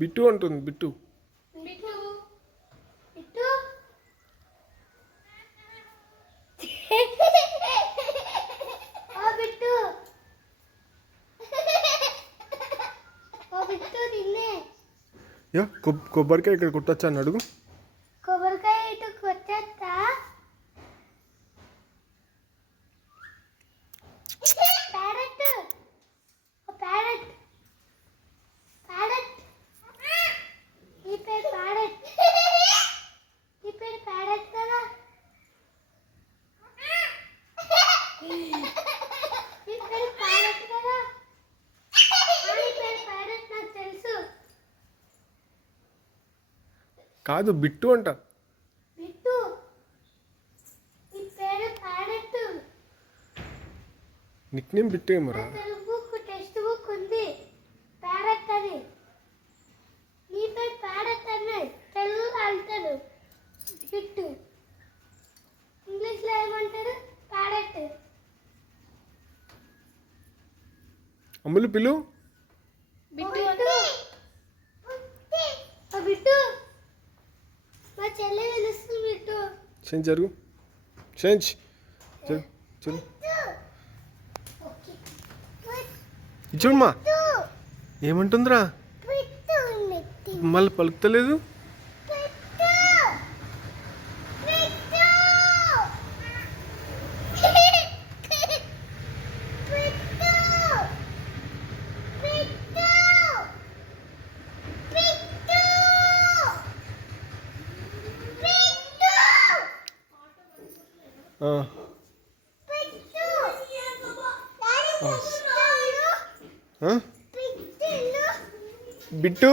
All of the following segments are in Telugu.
బిట్టు అంటుంది బిట్టు. బిట్టు బిట్టు ఓ బిట్టు ఓ బిట్టు నిన్నే. యా కొబ్బరికాయ ఇక్కడ కొట్టచ్చా అని అడుగు. కొబ్బరికాయ ఇటు కొట్టేస్తా. ప్యారెట్ ప్యారెట్ ప్యారెట్ ఈ పేరు ప్యారెట్. ఈ పేరు ప్యారెట్ కదా. ఈ పేరు ప్యారెట్ కదా. ఈ పేరు ప్యారెట్ నాకు తెలుసు. కాదు బిట్టు అంట. బిట్టు ఈ పేరు ప్యారెట్. నిక్ నేమ్ బిట్టు ఏమరా? తెలుగు బుక్ టెక్స్ట్ బుక్ ఉంది ప్యారెట్ అని. నీ పేరు ప్యారెట్ అని తెలుగులో అంటారు బిట్టు. ఇంగ్లీష్లో ఏమంటారు? ప్యారెట్. అమ్ములు పిలు. బిట్టు బిట్టు మా చెల్లి పిలుస్తుంది బిట్టు. చేంజ్ జరుగు. చేంజ్ జరుగు జరుగు. చూడమ్మా ఏమంటుందిరా? మళ్ళీ పలుకుతలేదు. బిట్టు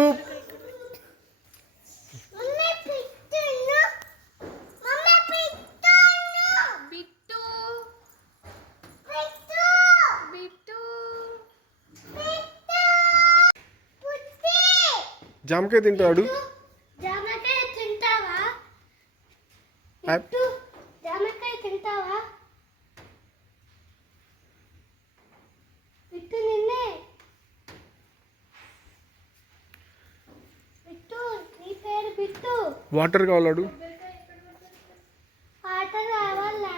జామకాయ తింటాడు. జామకాయ తింటావా? బిట్టు జామకాయ తింటావా? బిట్టు నిన్నే. బిట్టు నీ పేరు బిట్టు. వాటర్ కావాలాడు. వాటర్ కావాలా?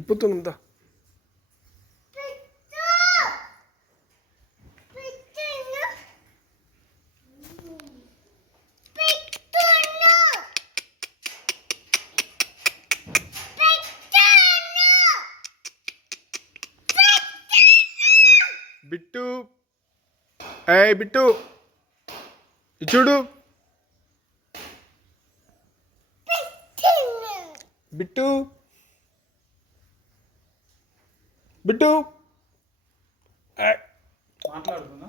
ఇప్పుతుందా? బిట్టు ఏ బిట్టు చూడు. బిట్టు బిట్టు మాట్లాడుతున్నా